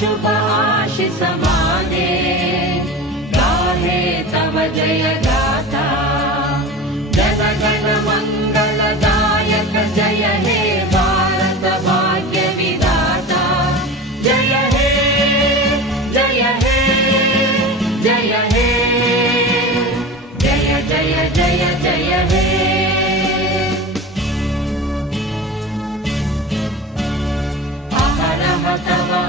शुभ आशिष माने, गाहे तव जय गाथा। जन गण मंगलदायक जय हे